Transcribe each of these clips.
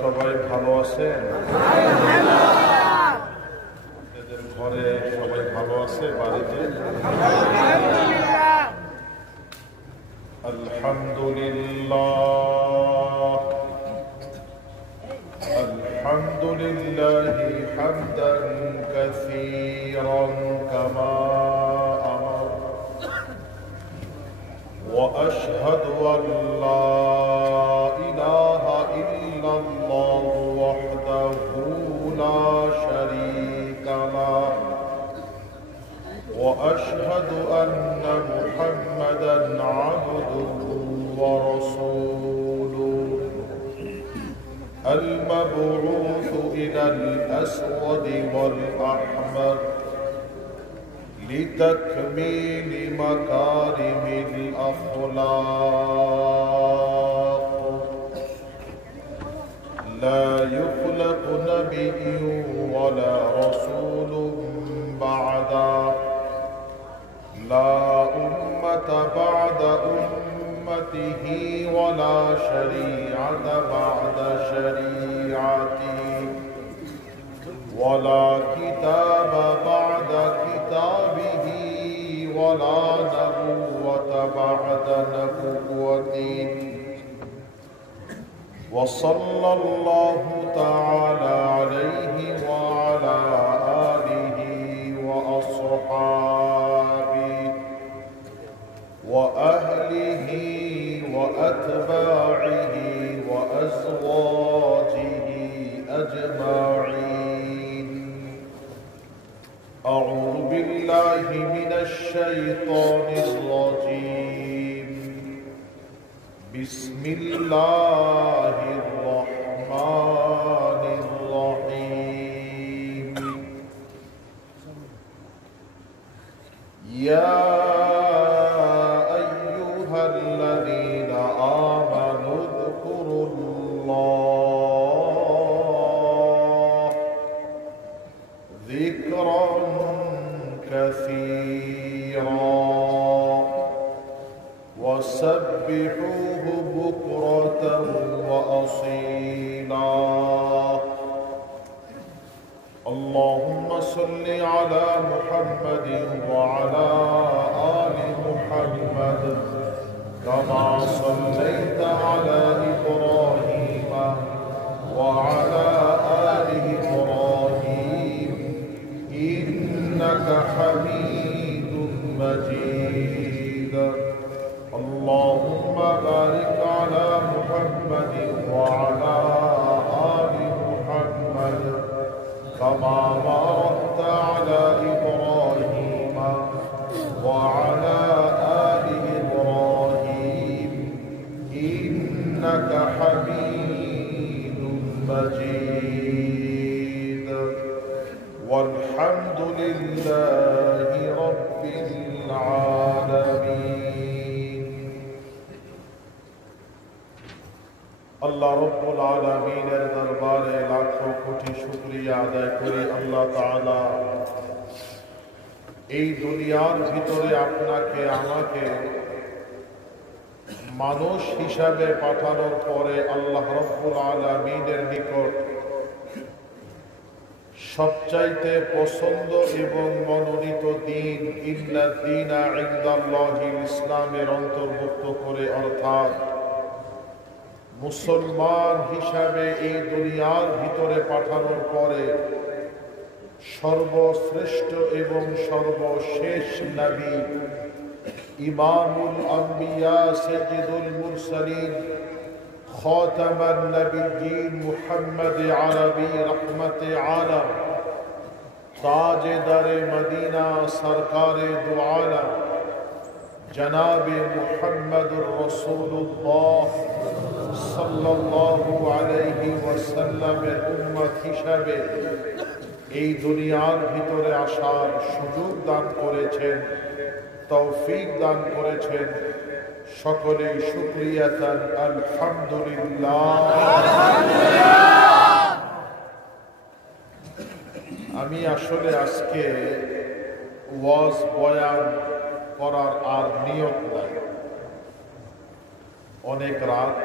সবাই ভালো আছেন? আপনাদের ঘরে সবাই ভালো আছে? বাড়িতে আলহামদুলিল্লাহ আলহামদুলিল্লাহি হামদান কাসীরান কামা আমর ওয়া আশহাদু আন লা ইলাহা ইল্লাল্লাহু ওয়াহদাহু লা শারীকা লাহু وأشهد أن محمدًا عبده ورسوله المبعوث إلى الأسود والأحمر لتكميل مكارم الأخلاق لا يخلق نبي ولا رسول بعده لا أمة بعد أمته ولا شريعة بعد شريعته ولا كتاب بعد كتابه ولا نبوة بعد نبوته وصلى الله تعالى عليه وعلى آله وأصحابه وأهله وأتباعه وأزواجه أجمعين. أعوذ بالله من الشيطان الرجيم. بسم الله الرحمن الرحيم. يا أيها الذين آمنوا اذكروا الله ذكرا كثيرا وسبحوه بكرة وأصيلا. اللهم صل على محمد وعلى آل محمد كما صليت على إبراهيم وعلى آل إبراهيم إنك حميد مجيد. اللهم بارك على محمد وعلى آل محمد كما باركت على إبراهيم وعلى آل إبراهيم إنك حميد مجيد. والحمد لله رب العالمين. আল্লাহ রব্বুল আলামিনের দরবারে লাখো কোটি শুকরিয়া আদায় করি আল্লাহ তাআলা এই দুনিয়ার ভিতরে আপনাকে আমাকে মানুষ হিসাবে পাঠানোর পরে আল্লাহ রব্বুল আলামিনের নিকট সবচাইতে পছন্দ এবং মনোনীত দিন ইন্নাদ-দীনা ইনদাল্লাহিল ইসলামের অন্তর্ভুক্ত করে অর্থাৎ মুসলমান হিসাবে এই দুনিয়ার ভিতরে পাঠানোর পরে সর্বশ্রেষ্ঠ এবং সর্বশেষ নবী ইমামুল আম্বিয়া সাইয়্যিদুল মুরসালিন খাতামান নবিয়্যিন মুহাম্মদ আরবি রহমতে আলম তাজদারে মদিনা সরকারে দু আলম জনাবে মুহাম্মদুর রাসূলুল্লাহ সাল্লাল্লাহু আলাইহি ওয়াসাল্লামের উম্মত হিসাবে এই দুনিয়ার ভিতরে আসার সুযোগ দান করেছেন, তৌফিক দান করেছেন। সকলে শুকরিয়াতান আলহামদুলিল্লাহ। আমি আসলে আজকে ওয়াজ বয়ান করার আর নিয়ত নাই। অনেক রাত,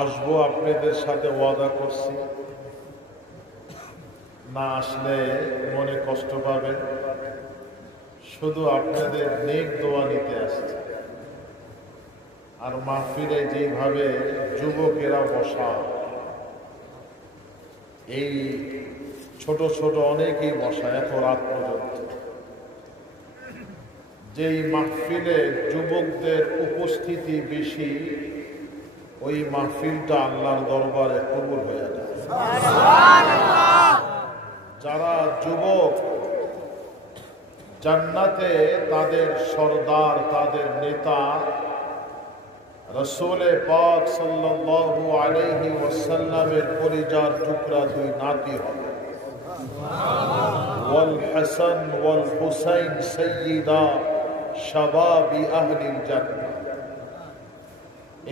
আসবো, আপনাদের সাথে ওয়াদা করছি, না আসলে মনে কষ্ট পাবেন। শুধু আপনাদের নেক দোয়া নিতে আসছে। আর মাহফিলে যেভাবে যুবকেরা বসা, এই ছোট ছোট অনেকেই বসা এত রাত পর্যন্ত, যেই মাহফিলে যুবকদের উপস্থিতি বেশি, ওই মাহফিলটা আল্লাহর দরবারে কবুল হয়ে যায়। যারা যুবক, জান্নাতে তাদের সরদার, তাদের নেতা রাসূল পাক সাল্লাল্লাহু আলাইহি ওয়াসাল্লামের পরিজার টুকরা দুই নাতি হবে। ওয়াল হাসান ওয়াল হুসাইন সাইয়্যিদা শাবাবি আহলিল জান্নাহ।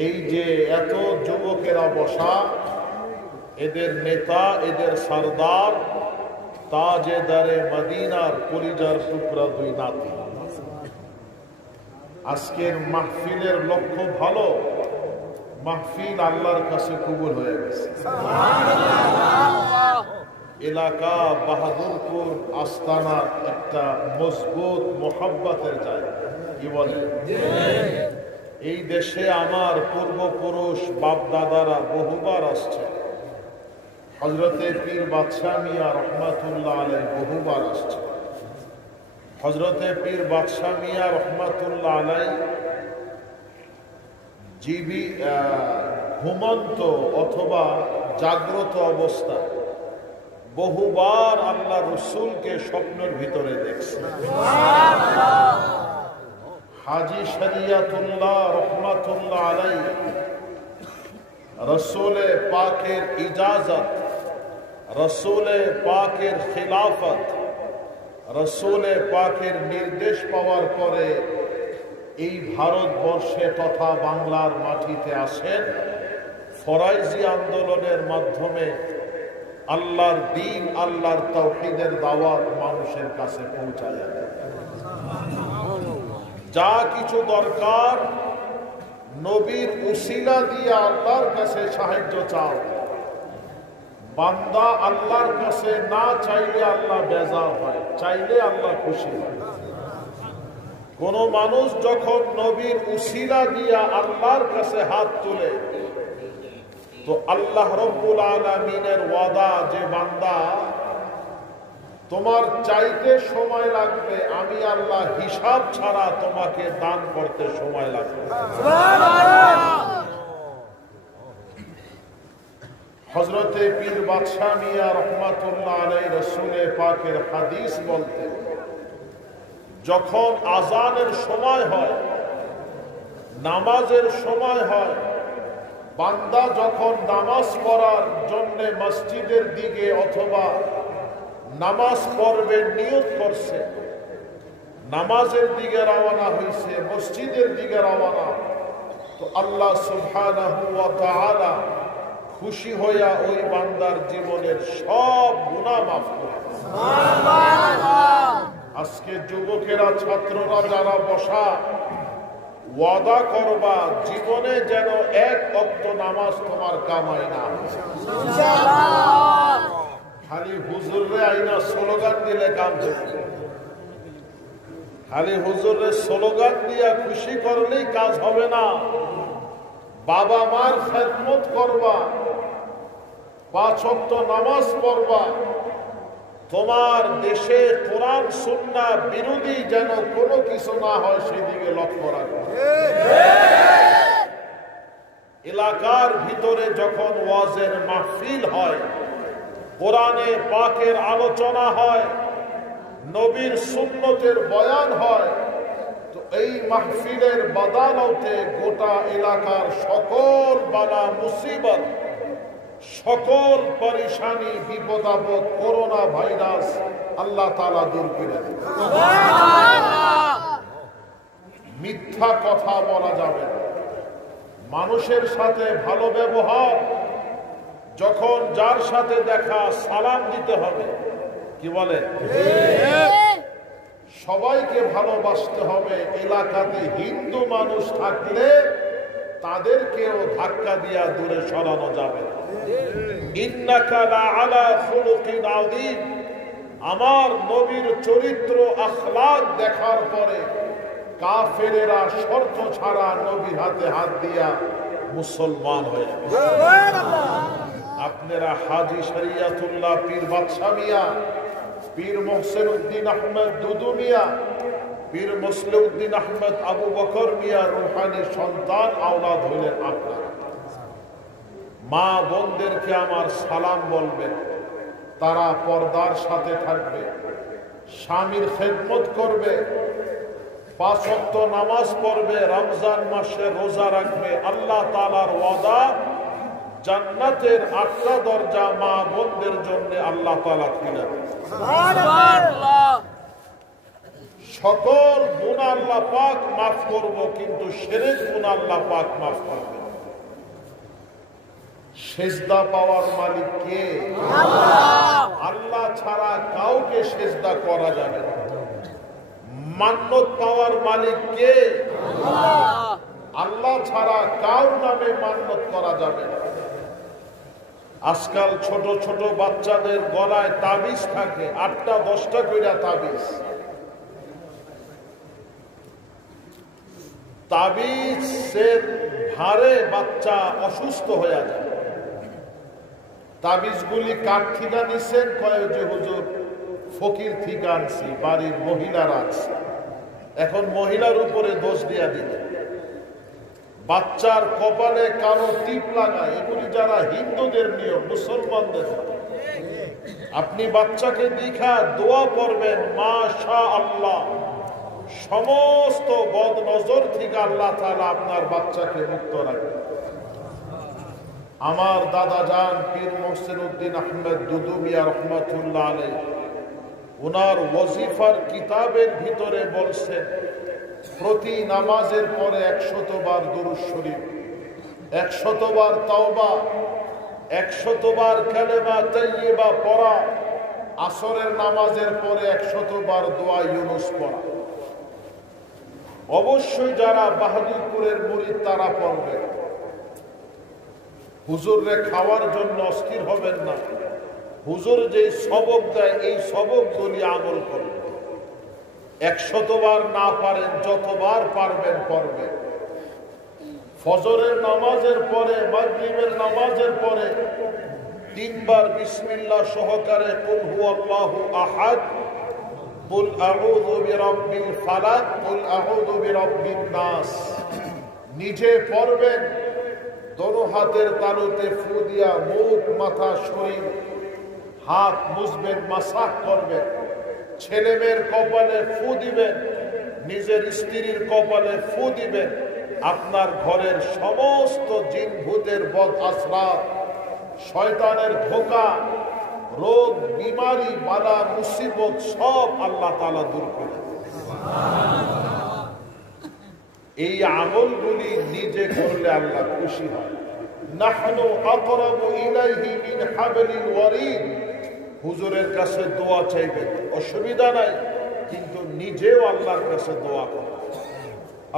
এই যে এত যুবকেরা বসা, এদের নেতা, এদের সরদার, তাজেদারে মদিনার পরিজার টুকরা দুই নাতি। আজকের মাহফিলের লক্ষ্য ভালো, মাহফিল আল্লাহর কাছে কবুল হয়ে গেছে। এলাকা বাহাদুরপুর আস্তানা একটা মজবুত মোহাব্বতের জায়গা, কি বলে? এই দেশে আমার পূর্বপুরুষ বাপ দাদারা বহুবার আসছে। হযরতে পীর বাদশাহ মিয়া রহমাতুল্লাহ আলাইহি বহুবার আসছে। হযরতে পীর বাদশাহ মিয়া রহমাতুল্লাহ আলাইহি জীবী ঘুমন্ত অথবা জাগ্রত অবস্থা বহুবার আল্লাহ রসুলকে স্বপ্নের ভিতরে দেখছে। হাজী শরিয়াতুল্লাহ রহমাতুল্লাহ আলাইহি রসুলে পাকের ইজাজত, রসুলে পাকের খিলাফত, রসুলে পাকের নির্দেশ পাওয়ার পরে এই ভারতবর্ষে তথা বাংলার মাটিতে আসেন। ফরাইজি আন্দোলনের মাধ্যমে আল্লাহর দ্বীন, আল্লাহর তাওহীদের দাওয়াত মানুষের কাছে পৌঁছায় দেয়। যা কিছু দরকার নবীর উসিলা দিয়ে আল্লাহর কাছে সাহায্য চাও। বান্দা আল্লাহর কাছে না চাইলে আল্লাহ বেজার হয়, চাইলে আল্লাহ খুশি হয়। কোন মানুষ যখন নবীর উসিলা দিয়া আল্লাহর কাছে হাত তুলে, তো আল্লাহ রব্বুল আলামিনের ওয়াদা যে বান্দা তোমার চাইতে সময় লাগবে, আমি আল্লাহ হিসাব ছাড়া তোমাকে দান করতে সময় লাগবে। হযরতে পীর বাদশাহ মিয়া রহমাতুল্লাহ আলাইহি রাসূলে পাকের হাদিস বলতে, যখন আজানের সময় হয়, নামাজের সময় হয়, বান্দা যখন নামাজ পড়ার জন্য মসজিদের দিকে অথবা নামাজ পড়বে নিয়ত করছে, নামাজের দিকে রওনা হয়েছে, মসজিদের দিকে রওনা, তো আল্লাহ সুবহানাহু ওয়া তাআলা খুশি হইয়া ওই বান্দার জীবনের সব গুনাহ মাফ করে। আজকে যুবকেরা, ছাত্ররা যারা বসা, ওয়াদা করবা জীবনে যেন এক ওয়াক্ত নামাজ তোমার কামাই না। খালি হুজুরে আইনা স্লোগান দিলে কাম হবে, খালি হুজুরে স্লোগান দিয়া খুশি করলেই কাজ হবে না। বাবা মার খেদমত করবা, 5 ওয়াক্ত নামাজ পড়বা, তোমার দেশে কোরআন সুন্নাহ বিরোধী যেন কোনো কিছু না হয় সেদিকে লক্ষ্য রাখবা। এলাকার ভিতরে যখন ওয়াজের মাহফিল হয়, কোরআনে পাকের আলোচনা হয়, নবীর সুন্নতের বয়ান হয়, তো এই মাহফিলের বাদালতে গোটা এলাকার সকল বালা মুসিবত, সকল পরেশানি, বিপদ আপদ, করোনা ভাইরাস আল্লাহ তাআলা দূর করে দেন। মিথ্যা কথা বলা যাবে না, মানুষের সাথে ভালো ব্যবহার, যখন যার সাথে দেখা সালাম দিতে হবে, কি বলে? সবাইকে ভালোবাসতে হবে। এলাকাতে হিন্দু মানুষ থাকলে তাদেরকেও ধাক্কা দিয়া দূরে সরানো যাবে না। ইন্নাকা লাআলা খুলুকিন আযীম, আমার নবীর চরিত্র আখলাক দেখার পরে কাফেরেরা শর্ত ছাড়া নবীর হাতে হাত দিয়া মুসলমান হয়ে যাবে। আপনারা হাজী শরিয়াতুল্লাহ পীর বাদশাহ মিয়া, পীর মোহসেন উদ্দিন আহমেদ দুদু মিয়া, পীর মুসলিউদ্দিন আহমেদ আবু বকর মিয়া রুহানি সন্তান আওলাদ হইলেন আপনারা। মা বোনদেরকে আমার সালাম বলবেন, তারা পর্দার সাথে থাকবে, স্বামীর খেদমত করবে, 5 ওয়াক্ত নামাজ পড়বে, রমজান মাসে রোজা রাখবে। আল্লাহ তাআলার ওয়াদা, জান্নাতের 8টা দরজা মা বোনদের জন্য আল্লাহ তাআলা খুলে দেন। সুবহানাল্লাহ। সকল গুনাহ আল্লাহ পাক মাফ করব, কিন্তু শিরক গুনাহ আল্লাহ পাক মাফ করবে। সেজদা পাওয়ার মালিক কে? আল্লাহ। আল্লাহ ছাড়া কাউকে সেজদা করা যাবে না। মান্নত পাওয়ার মালিক কে? আল্লাহ। আল্লাহ ছাড়া কারো নামে মান্নত করা যাবে না। আজকাল ছোট ছোট বাচ্চাদের গলায় তাবিজ থাকে, 8টা 10টা কইরা তাবিজ। তাবিজের ভারে বাচ্চা অসুস্থ হয়ে যায়। তাবিজগুলি কার ঠিকা নিছেন? কয় যে হুজুর ফকির থেকে আনছি, বাড়ির মহিলারা আছে। এখন মহিলার উপরে দোষ দিয়া দিল। বাচ্চার কপালে কারো টিপ লাগায়, এগুলি যারা হিন্দুদের নিয়ম, মুসলমানদের। আপনি বাচ্চাকে দেখা দোয়া করবেন, মাশাআল্লাহ, সমস্ত বদ নজর থেকে আল্লাহ তাআলা আপনার বাচ্চাকে মুক্ত রাখবেন। আমার দাদা জান পীর মোহসেন উদ্দিন আহমেদ দুদু মিয়া রহমাতুল্লাহ আলাইহি, ওনার ওয়াজিফার কিতাবের ভিতরে বলছেন, প্রতি নামাজের পরে 100 বার দুরূদ শরীফ, 100 বার তাওবা, 100 বার কালেমা তাইয়্যিবা পড়া, আসরের নামাজের পরে 100 বার দোয়া ইউনুস পড়া। অবশ্যই যারা বাহাদুরপুরের মুরিদ তারা পড়বে। হুজুররে খাওয়ার জন্য অস্থির হবেন না। হুজুর যে সবক দেয়, এই সবকগুলি আমল করবে। 100 বার না পারেন, যতবার পারবেন পড়বেন। ফজরের নামাজের পরে, মাগরিবের নামাজের পরে 3 বার বিসমিল্লাহ সহকারে কুল হুয়াল্লাহু আহাদ, কুল আউযু বিরাব্বিল ফালাক, কুল আউযু বিরাব্বিন নাস নিজে পড়বেন। দোনো হাতের তালুতে ফু দিয়া মুখ, মাথা, শরীর, হাত মুছবেন, মাসাজ করবেন। ছেলে মেয়ের কপালে ফু দিবেন, নিজের স্ত্রীর কপালে ফু দিবেন। আপনার ঘরের সমস্ত জিন ভূতের বদ আসরাত, শয়তানের ধোঁকা, রোগ, বিমারি, বালা, মুসিবত সব আল্লাহ তাআলা দূর করে দেন। এই আমলগুলি নিজে করলে আল্লাহ খুশি হয়। নাহনু আকরাবু ইলাইহি মিন হাবলিল ওয়ারিদ, হুজুরের কাছে দোয়া চাইবেন, অসুবিধা নাই, কিন্তু নিজেও আল্লাহর কাছে দোয়া করুন।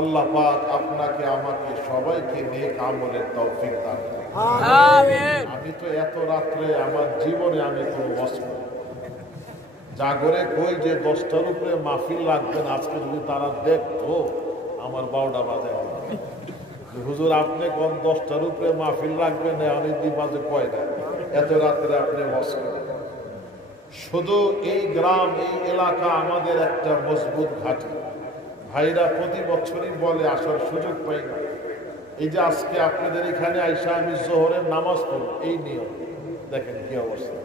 আল্লাহ পাক আপনাকে, আমাকে, সবাইকে নেক আমলের তৌফিক দান করুন। আমিন। আমি তো এত রাত্রে আমার জীবনে আমি কোনো বসব জাগরে কই যে 10টার উপরে মাহফিল লাগবেন, আজকে যদি তারা দেখতো আমার 12টা বাজে। হুজুর আপনি কোন 10টার উপরে মাহফিল রাখবেন, অনেক দিন বাজে কয়টা, এত রাত্রে আপনি বসবেন। শুধু এই গ্রাম, এই এলাকা আমাদের একটা মজবুত ঘাঁটি। ভাইরা প্রতি বছরই বলে, আসার সুযোগ পাই না। এই যে আজকে আপনাদের এখানে আইসা আমি জোহরের নামাজ পড়ব, এই নিয়ম দেখেন কি অবস্থা।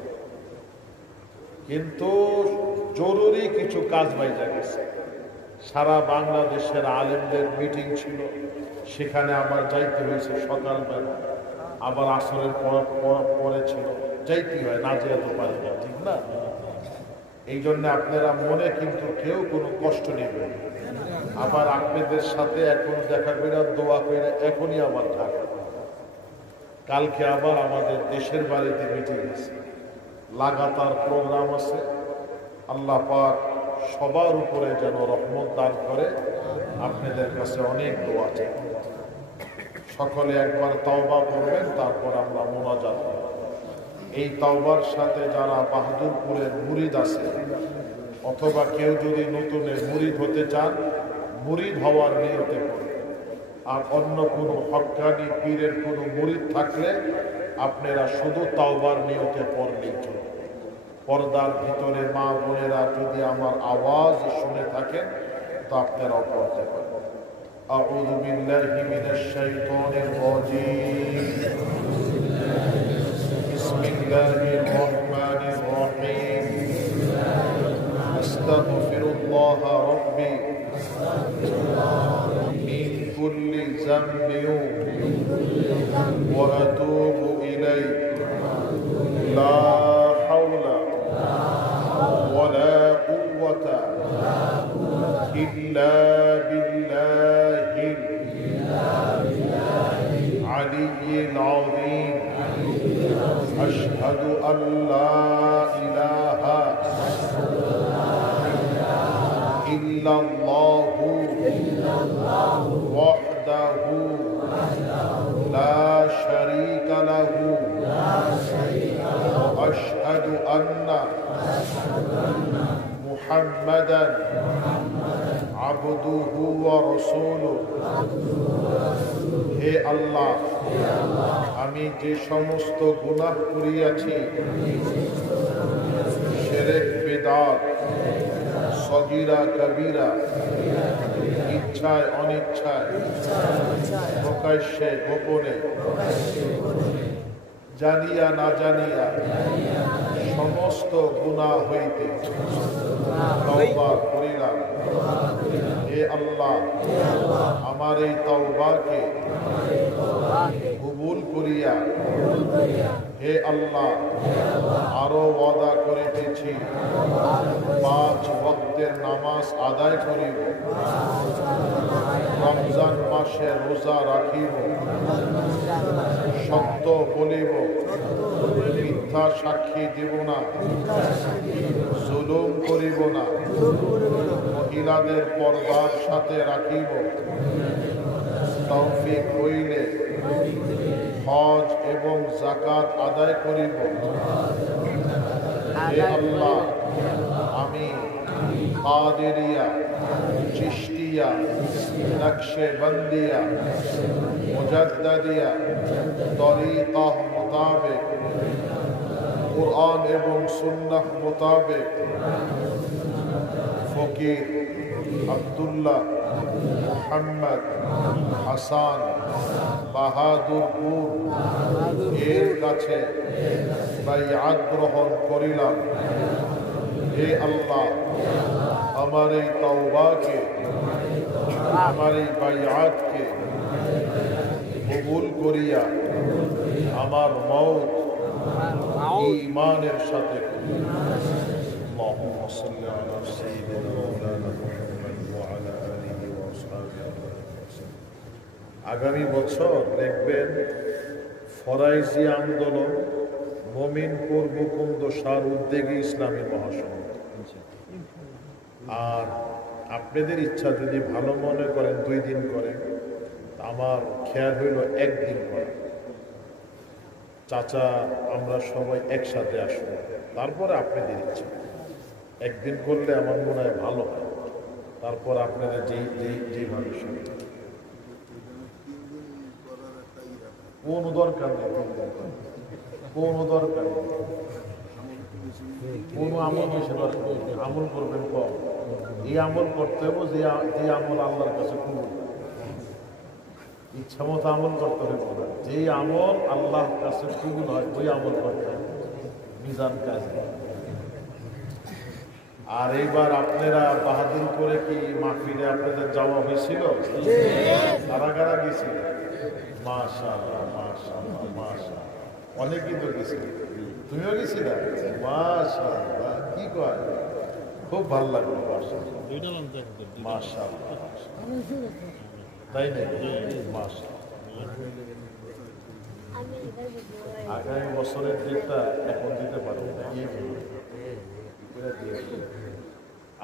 কিন্তু জরুরি কিছু কাজ বাইজা গেছে। সারা বাংলাদেশের আলেমদের মিটিং ছিল, সেখানে আবার যাইতে হয়েছে সকালবেলা, আবার আসরের পরে ছিল, যাইতে হয়, না যেতে পারে না, ঠিক না? এই জন্য আপনারা মনে কিন্তু কেউ কোনো কষ্ট নেবেন। আবার আপনাদের সাথে এখন দেখা করে দোয়া করে এখনই আবার ঢাকা। কালকে আবার আমাদের দেশের বাড়িতে মিটিং আছে, লাগাতার প্রোগ্রাম আছে। আল্লাহ পাক সবার উপরে যেন রহমত দান করে। আপনাদের কাছে অনেক দোয়া চাই। সকলে একবার তওবা করবেন, তারপর আমরা মোনাজাত করব। এই তওবার সাথে যারা বাহাদুরপুরের মুরিদ আছে অথবা কেউ যদি নতুনের মুরিদ হতে চান, মুরিদ হওয়ার নিয়তে পড়বে। আর অন্য কোনো হক্কানি পীরের কোনো মুরিদ থাকলে আপনারা শুধু তাওবার নিয়তে পড়লেই চলবে। পর্দার ভিতরে মা বোনেরা যদি আমার আওয়াজ শুনে থাকেন তো আপনারাও পড়তে পারেন। আউযু বিল্লাহি মিনাশ শাইতানির রাজীম। বিসমিল্লাহির রহমানির রহিম। আস্তাগফিরুল্লাহ রাব্বি মিন কুল্লি যামবিন ওয়া আতুবু ইলাইহি লা হাওলা ওয়ালা কুওয়াতা ইল্লা বিল্লাহিল আলিয়্যিল আযীম। আশহাদু আল্লা ইলাহা ইল্লাল্লাহু ওয়াহদাহু লা শারীকা লাহু ওয়া আশহাদু আন্না মুহাম্মাদান আবদুহু ওয়া রাসূলুহু। হে আল্লাহ, আমি যে সমস্ত গুনাহ করিয়াছি, শিরক বিদআত সগীরা কবীরা, ইচ্ছায় অনিচ্ছায়, প্রকাশ্যে গোপনে, জানিয়া না জানিয়া সমস্ত গুনাহ হইতে তওবা করিলাম। হে আল্লাহ, আমার এই তওবাকে কবুল করিয়া হে আল্লাহ, আরো ওয়াদা করিতেছি 5 ওয়াক্তের নামাজ আদায় করিব, রমজান মাসে রোজা রাখিব, সত্য বলিব, মিথ্যা সাক্ষী দিব না, জুলুম করিব না, মহিলাদের পর্দার সাথে রাখিব, তৌফিক হইলে হজ এবং যাকাত আদায় করিব। হে আল্লাহ, আমি কাদেরিয়া, চিশতিয়া, নকশবন্দিয়া, মুজাদ্দিদিয়া তরিকা মোতাবেক, কুরআন এবং সুন্নাহ মোতাবেক ফকির আব্দুল্লাহ মুহাম্মদ হাসান বাহাদুরপুর এর কাছে বাইআত গ্রহণ করিলাম। হে আল্লাহ, আমার এই তওবাকে, আমার এই বাইআতকে কবুল করিয়া আমার মওত ঈমানের সাথে করুন। আল্লাহুম্মা সাল্লি আলা সাইয়্যিদিনা মাওলানা মুহাম্মদ ওয়া আলা আলিহি ওয়া আসহাবিহি ওয়াসাল্লাম। আগামী বছর দেখবেন ফরাইজি আন্দোলন মমিনপুর মুকুন্দ সার উদ্যোগী ইসলামী মহাসংঘ। আর আপনাদের ইচ্ছা যদি ভালো মনে করেন 2 দিন করেন, আমার খেয়াল হইল 1 দিন করেন। চাচা আমরা সবাই একসাথে আসবো, তারপরে আপনাদের ইচ্ছা। 1 দিন করলে আমার মনে হয় ভালো হয়, তারপর আপনারা যেইভাবে শুনে কোনো দরকার নেই, কোনো দরকার নেই, কোনো আমল বেশি দরকার নেই। আমল করবেন কম, এই আমল করতে হবে যে আমল আল্লাহর কাছে কবুল। ইচ্ছা মতো আমল করতে হবে না, যে আমল আল্লাহর কাছে কবুল হয় ওই আমল করতে হবে, মিজান কাজ। আর এইবার আপনারা বাহাদুর করে কি মাহফিলে আপনাদের যাওয়া হয়েছিল? কারা কারা গেছিল? মাশাআল্লাহ, মাশাআল্লাহ, মাশাআল্লাহ, অনেকেই তো গেছিল। তুমিও গেছিলে? মাশাআল্লাহ, কি কয়, খুব ভালো লাগলো। মাশাআল্লাহ, মাশাআল্লাহ, তাই নাকি? মাশাআল্লাহ। আগামী বছরের ডেটটা এখন দিতে পারবো না,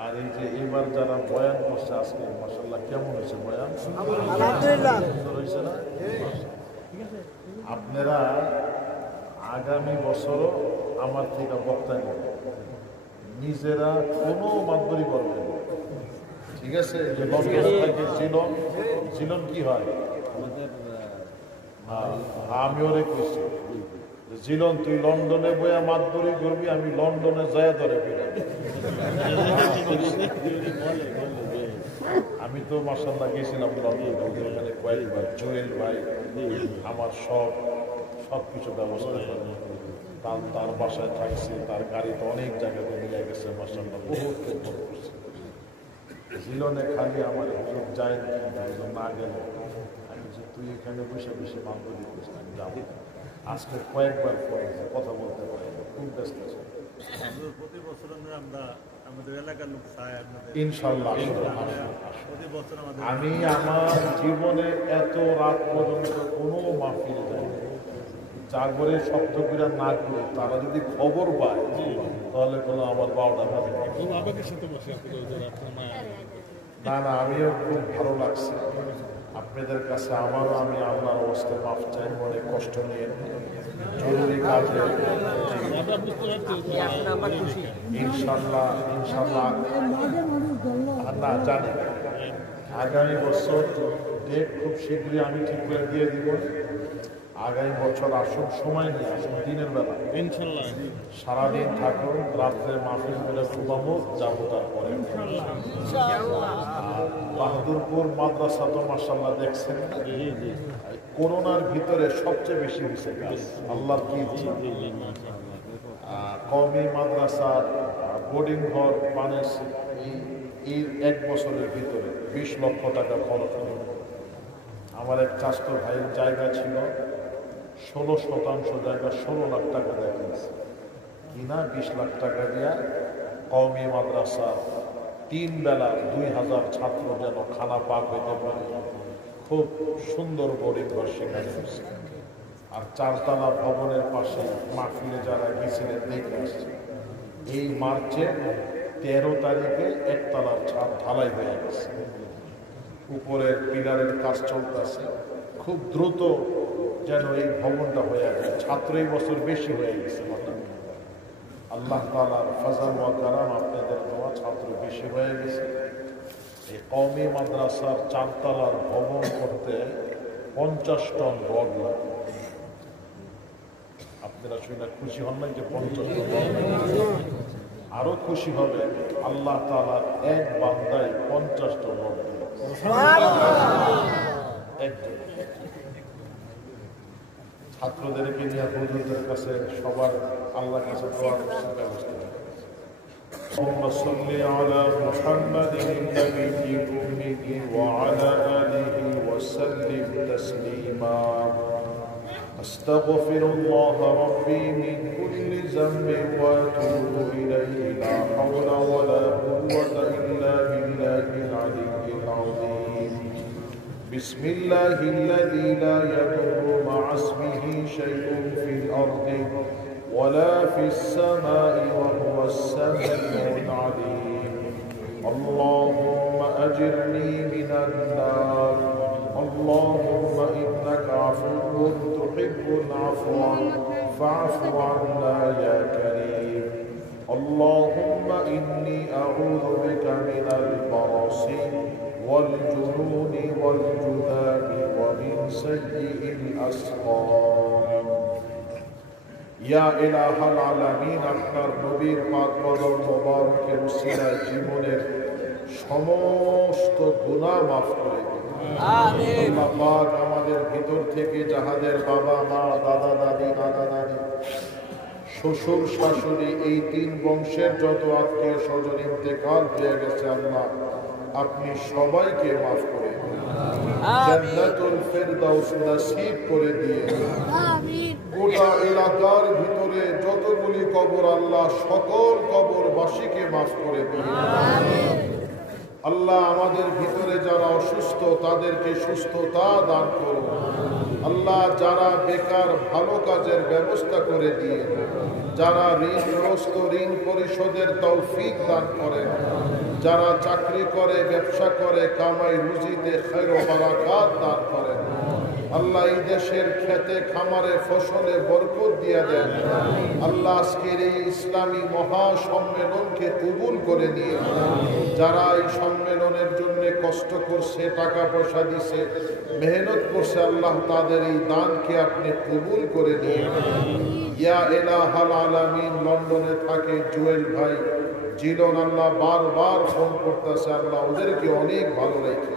আর এই যে এবার যারা বয়ান করছে আজকে মাশাআল্লাহ কেমন হয়েছে বয়ান? আলহামদুলিল্লাহ সুন্দর হয়েছে না? আপনারা আগামী বছরও আমার থেকে বক্তা নেবেন, নিজেরা কোনো মাধ্যমে করবেন, ঠিক আছে? যে লন্ডনে থাকে জিলন কি হয়, আমি ওরে কইছি জিলন তুই লন্ডনে বইয়া মাতবরি করবি, আমি লন্ডনে যায় ধরে ফিরে। আমি তো মাশাআল্লাহ গেছিলাম লন্ডনে, ওখানে কয়েকবার জুয়েল ভাই আমার সব কিছু ব্যবস্থা করে, তার বাসায় থাকছে, তার গাড়িতে অনেক জায়গাতে নিয়ে গেছে, মাশাআল্লাহ বহুত খেদমত করছে। জিলনে খালি আমার হুজুর যায় না গেল, আমি যে তুই এখানে বসে বসে মাতবরি করিস, আমি যাবো। আজকে কয়েকবার পরে কথা বলতে পারি, খুব ব্যস্ত আছে। প্রতি বছর আমরা আমাদের এলাকার লোক চাই ইনশাআল্লাহ প্রতি বছর আমি আমার জীবনে এত রাত পর্যন্ত কোনো মাহফিলে যাইনি, জাগরে শব্দ করে না করে তারা যদি খবর পায় তাহলে কোনো আমার 12টা বাজে না। আমিও খুব ভালো লাগছে আপনাদের কাছে। আমারও আমি আল্লাহর অবস্থায় মাফ চাই, মনে কষ্ট নিয়ে জরুরি কাজে ইনশাল্লাহ না জানি আগামী বছর ডেট খুব শীঘ্রই আমি ঠিক করে দিয়ে দিব। আগামী বছর আসুন, সময় নিয়ে আসুন, দিনের বেলা ইনশাল্লাহ সারাদিন থাকুন, রাত্রে মাহফিল করে ঘুমাবো, যাবো তারপরে। বাহাদুরপুর মাদ্রাসা তো মাশাআল্লাহ দেখছেন, করোনার ভিতরে সবচেয়ে বেশি হয়েছে কাজ, আল্লাহর কি কওমি মাদ্রাসার বোর্ডিং ঘর বানিয়েছে এই 1 বছরের ভিতরে 20 লক্ষ টাকা খরচ হল। আমার এক চাচাতো ভাইয়ের জায়গা ছিল 16% জায়গা 16 লাখ টাকা দেখিয়েছে কিনা, 20 লাখ টাকা দিয়া কওমি মাদ্রাসা 3 বেলা 2000 ছাত্র যেন খানা পাক হইতে পারে, খুব সুন্দর বোর্ডিং ঘর সেখানে হয়েছে। আর 4 তলা ভবনের পাশে মাহফিলে যারা গেছিলেন দেখে আসছে, এই মার্চে 13 তারিখে 1 তলার ছাদ ঢালাই হয়ে গেছে, উপরের পিলারের কাজ চলতেছে, খুব দ্রুত যেন এই ভবনটা হয়ে যায়। ছাত্র এই বছর বেশি হয়ে গেছে, আল্লাহ তাআলার ফজল ওয়া কারাম, আপনাদের দোয়া, ছাত্র বেশি হয়ে গেছে। এই কওমি মাদ্রাসার 4 তলার ভবন করতে 50 টন রড লাগে। আপনারা শুনে খুশি হন না যে 50 টন রড লাগে? আরো খুশি হবে আল্লাহ তাআলার এক বান্দায় 50 টন রড দিয়েছে। ছাত্রদেরকে নিয়ে হুজুরদের কাছে সবার আল্লাহর কাছে দোয়া করার ব্যবস্থা। اللهم صل على محمد النبي الأمي وعلى آله وسلم تسليما. أستغفر الله ربي من كل ذنب وأتوب إليه، لا حول ولا قوة إلا بالله العلي العظيم. بسم الله الذي لا يضر مع اسمه شيء في الأرض ولا في السماء وهو السميع العليم. اللهم أجرني من النار. اللهم إنك عفو تحب العفو فاعف عنا يا كريم. اللهم إني أعوذ بك من البرص والجنون والجذام ومن سيء الأسقام. ইয়া ইলাহাল আলামিন, আপনার নবীর পাক বদর মোবারকের উসিলায় জীবনের সমস্ত গুনাহ মাফ করে দিন। আমিন। আল্লাহ পাক আমাদের ভিতর থেকে যাহাদের বাবা মা দাদা দাদি নানা নানি শ্বশুর শাশুড়ি এই 3 বংশের যত আত্মীয় স্বজন ইন্তেকাল হয়ে গেছে, আল্লাহ আপনি সবাইকে মাফ করে দিন, জান্নাতুল ফেরদাউস নসিব করে দিয়ে আমিন। গোটা এলাকার ভিতরে যতগুলি কবর আল্লাহ সকল কবরবাসীকে মাফ করে দিন আমিন। আল্লাহ আমাদের ভিতরে যারা অসুস্থ তাদেরকে সুস্থতা দান করুন। আল্লাহ যারা বেকার ভালো কাজের ব্যবস্থা করে দিয়ে, যারা ঋণগ্রস্ত ঋণ পরিশোধের তৌফিক দান করেন, যারা চাকরি করে ব্যবসা করে কামাই রুজিতে খায়র ও বারাকাত দান করেন। আল্লাহ এই দেশের খেতে খামারে ফসলে বরকত দিয়া দেন। আল্লাহ আজকের এই ইসলামী মহাসম্মেলনকে কবুল করে নিয়ে, যারা এই সম্মেলনের জন্য কষ্ট করছে, টাকা পয়সা দিছে, মেহনত করছে, আল্লাহ তাদের এই দানকে আপনি কবুল করে নিয়ে। ইয়া ইলাহাল আলামিন, লন্ডনে থাকে জুয়েল ভাই, জিলন, আল্লাহ বারবার ফোন করতেছে, আল্লাহ ওদেরকে অনেক ভালো রেখে।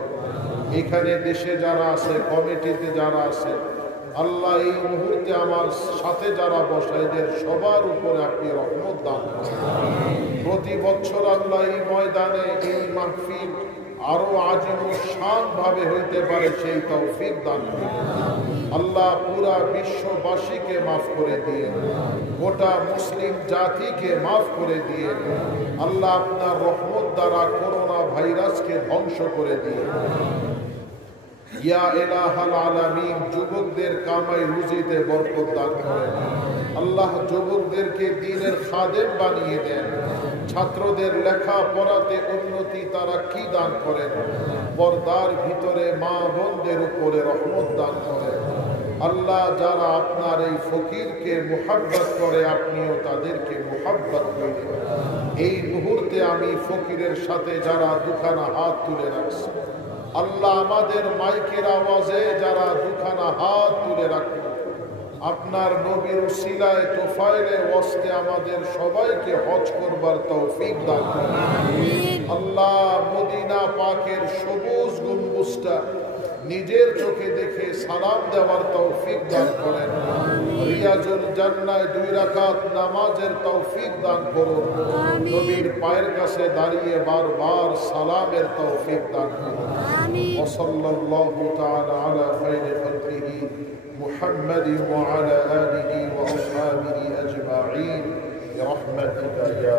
এখানে দেশে যারা আছে, কমিটিতে যারা আছে, আল্লাহ এই মুহূর্তে আমার সাথে যারা বসা, এদের সবার উপরে আপনি রহমত দান করেন। প্রতি বছর আল্লাহ এই ময়দানে এই মাহফিল আরো আজিমুশান ভাবে হইতে পারে সেই তৌফিক দান করেন। আল্লাহ পুরা বিশ্ববাসীকে মাফ করে দিয়ে, গোটা মুসলিম জাতিকে মাফ করে দিয়ে, আল্লাহ আপনার রহমত দ্বারা করোনা ভাইরাসকে ধ্বংস করে দিয়ে। ইয়া ইলাহাল আলামিন, যুবকদের কামাই রুজিতে বরকত দান করেন। আল্লাহ যুবকদেরকে দ্বীনের খাদেম বানিয়ে দেন। ছাত্রদের লেখা পড়াতে উন্নতি তারা কি দান করেন। পর্দার ভিতরে মা বোনদের উপরে রহমত দান করেন। আল্লাহ যারা আপনার এই ফকিরকে মুহাব্বত করে, আপনিও তাদেরকে মুহাব্বত করেন। এই মুহূর্তে আমি ফকিরের সাথে যারা দুখানা হাত তুলে রাখছি, আল্লাহ আমাদের মাইকের আওয়াজে যারা দুখানা হাত তুলে রাখেন, আপনার নবীর উসিলায় তোফাইলে ওয়াস্তে আমাদের সবাইকে হজ করবার তৌফিক দান করেন। আল্লাহ মদিনা পাকের সবুজ গম্বুজটা নিজের চোখে দেখে সালাম দেওয়ার তৌফিক দান করেন। রিয়াজুল জান্নায় 2 রাকাত নামাজের তৌফিক দান করুন। নবীর পায়ের কাছে দাঁড়িয়ে বারবার সালামের তৌফিক দান করুন। ওয়াসাল্লাল্লাহু তাআলা আলা খায়রি খালকিহি মুহাম্মাদিন ওয়া আলা আলিহি ওয়া আসহাবিহি আজমাইন বিরহমাতিকা ইয়া